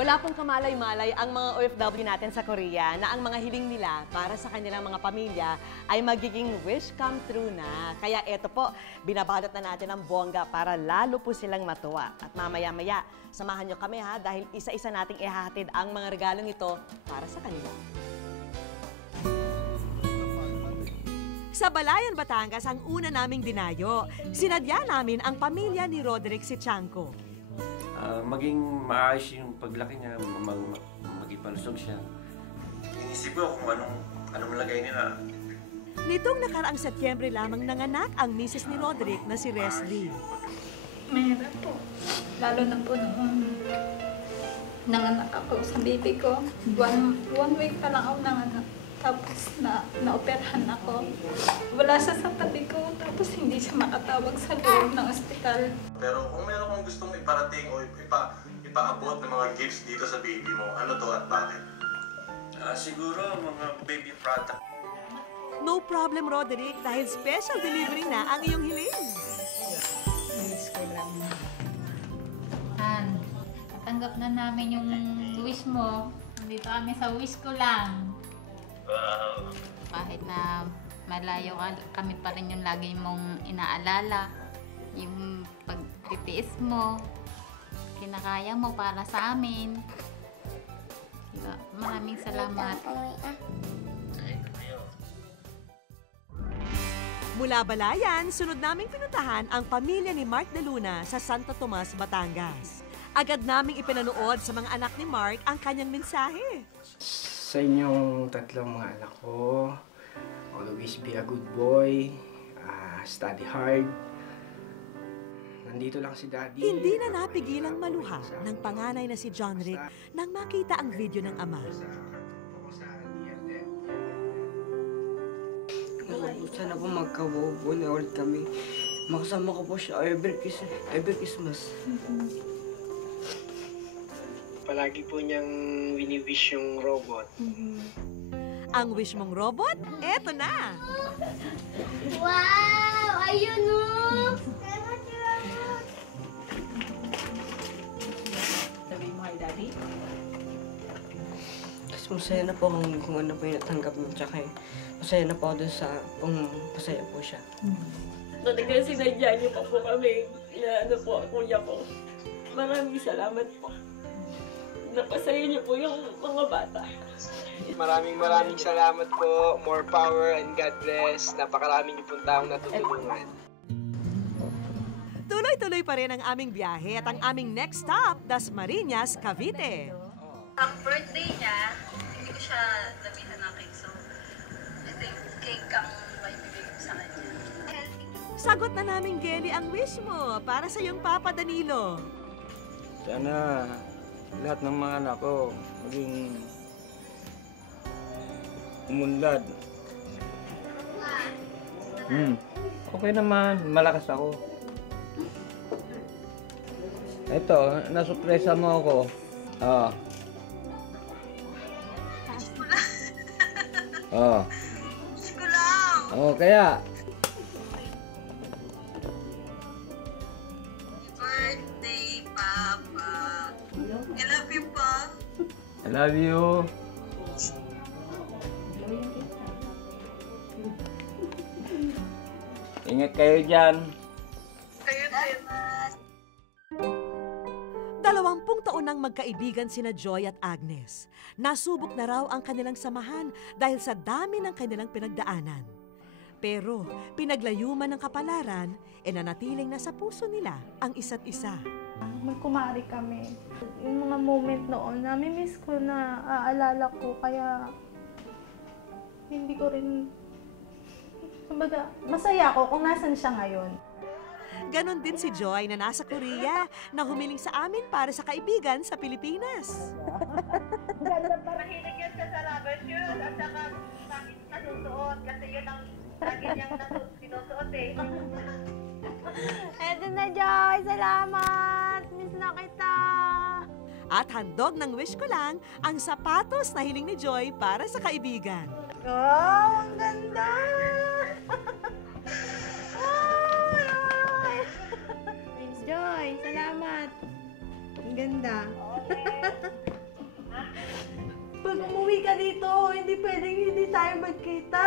Wala pong kamalay-malay ang mga OFW natin sa Korea na ang mga hiling nila para sa kanilang mga pamilya ay magiging wish come true na. Kaya eto po, binabalot na natin ang bongga para lalo po silang matuwa. At mamaya-maya, samahan nyo kami ha dahil isa-isa nating ihahatid ang mga regalong ito para sa kanila. Sa Balayan, Batangas, ang una naming dinayo. Sinadya namin ang pamilya ni Roderick Sichanco. Maging maayos yung paglaki niya, maging palusog siya. Inisip ko kung anong lagay nila. Nitong nakaraang Setyembre lamang nanganak ang misis ni Roderick na si Leslie. Mahirap po. Lalo na po noon nanganak ako sa baby ko. One week pa lang ako nanganak. Tapos naoperahan ako. Wala siya sa tabi ko. Tapos hindi siya makatawag sa loob ng ospital. Pero kung meron kong gustong iparating o ipaabot ng mga gifts dito sa baby mo, ano to at bakit? Siguro mga baby product. No problem, Roderick, dahil special delivery na ang iyong hiling. Wish ko lang. Natanggap na namin yung wish mo. Nandito kami sa wish ko lang. Kahit na malayo kami pa rin yung lagi mong inaalala. Yung pagtitiis mo, kinakaya mo para sa amin. Diba? Maraming salamat. Mula Balayan, sunod naming pinuntahan ang pamilya ni Mark de Luna sa Santo Tomas, Batangas. Agad naming ipinanood sa mga anak ni Mark ang kanyang mensahe. Sa inyong tatlong mga anak ko, always be a good boy, study hard. Nandito lang si Daddy. Hindi na napigilang maluha ng panganay na si John Rick nang makita ang video ng ama. Sana po magkabuo na ulit kami. Makasama ko po siya every Christmas. Palagi po niyang wini-wish yung robot. Ang wish mong robot, eto na! Wow! Ayun o! Sabihin mo kay Daddy? Kasi masaya na po kung ano po yung natanggap mo. Tsaka masaya na po doon sa kung masaya po siya. Talagang sinadya niyo pa po kami na kuya ko. Maraming salamat po. Napasaya niyo po yung mga bata. Maraming salamat po. More power and God bless. Napakarami niyo pong taong natutulungan. Tuloy-tuloy pa rin ang aming biyahe at ang aming next stop, Dasmariñas, Cavite. Ang birthday niya, hindi ko siya labihan ng cake. So, ito yung cake ang may bibigay ko sa kanya. Sagot na namin, Gelly, ang wish mo para sa iyong Papa Danilo. Sana lahat ng mga anak ko maging umunlad. Okay naman, malakas ako. Ito, nasupresa mo ako. Wish ko lang! Kaya Birthday, Papa! I love you, Pa! I love you. Ingat kayo dyan. Kayo din. 20 taon nang magkaibigan sina Joy at Agnes. Nasubok na raw ang kanilang samahan dahil sa dami ng kanilang pinagdaanan. Pero pinaglayuman ng kapalaran, nanatiling nasa puso nila ang isa't isa. Magkumari kami. Yung mga moment noon, nami-miss ko na aalala ko, kaya hindi ko rin, kumbaga, masaya ako kung nasan siya ngayon. Ganon din si Joy na nasa Korea na humiling sa amin para sa kaibigan sa Pilipinas. Mahilig yan siya sa rubber shoes at saka nasusuot kasi yun ang lagi niyang sinusuot eh. Eto na, Joy! Salamat! Miss na kita! At handog ng wish ko lang ang sapatos na hiling ni Joy para sa kaibigan. Oh, ang ganda! Joy, salamat! Ang ganda! Pag umuwi ka dito, hindi pwedeng hindi tayo magkita.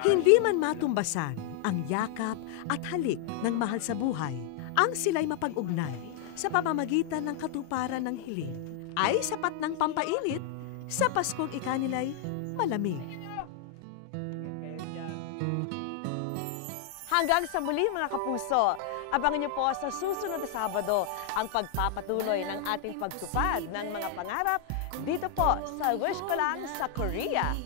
Hindi man matumbasan ang yakap at halik ng mahal sa buhay, ang sila'y mapag-ugnay sa pamamagitan ng katuparan ng hiling ay sapat ng pampainit sa Paskong ikanila'y malamig. Hanggang sa muli mga kapuso, abangan niyo po sa susunod na Sabado ang pagpapatuloy ng ating pagtupad ng mga pangarap dito po sa Wish Ko Lang sa Korea.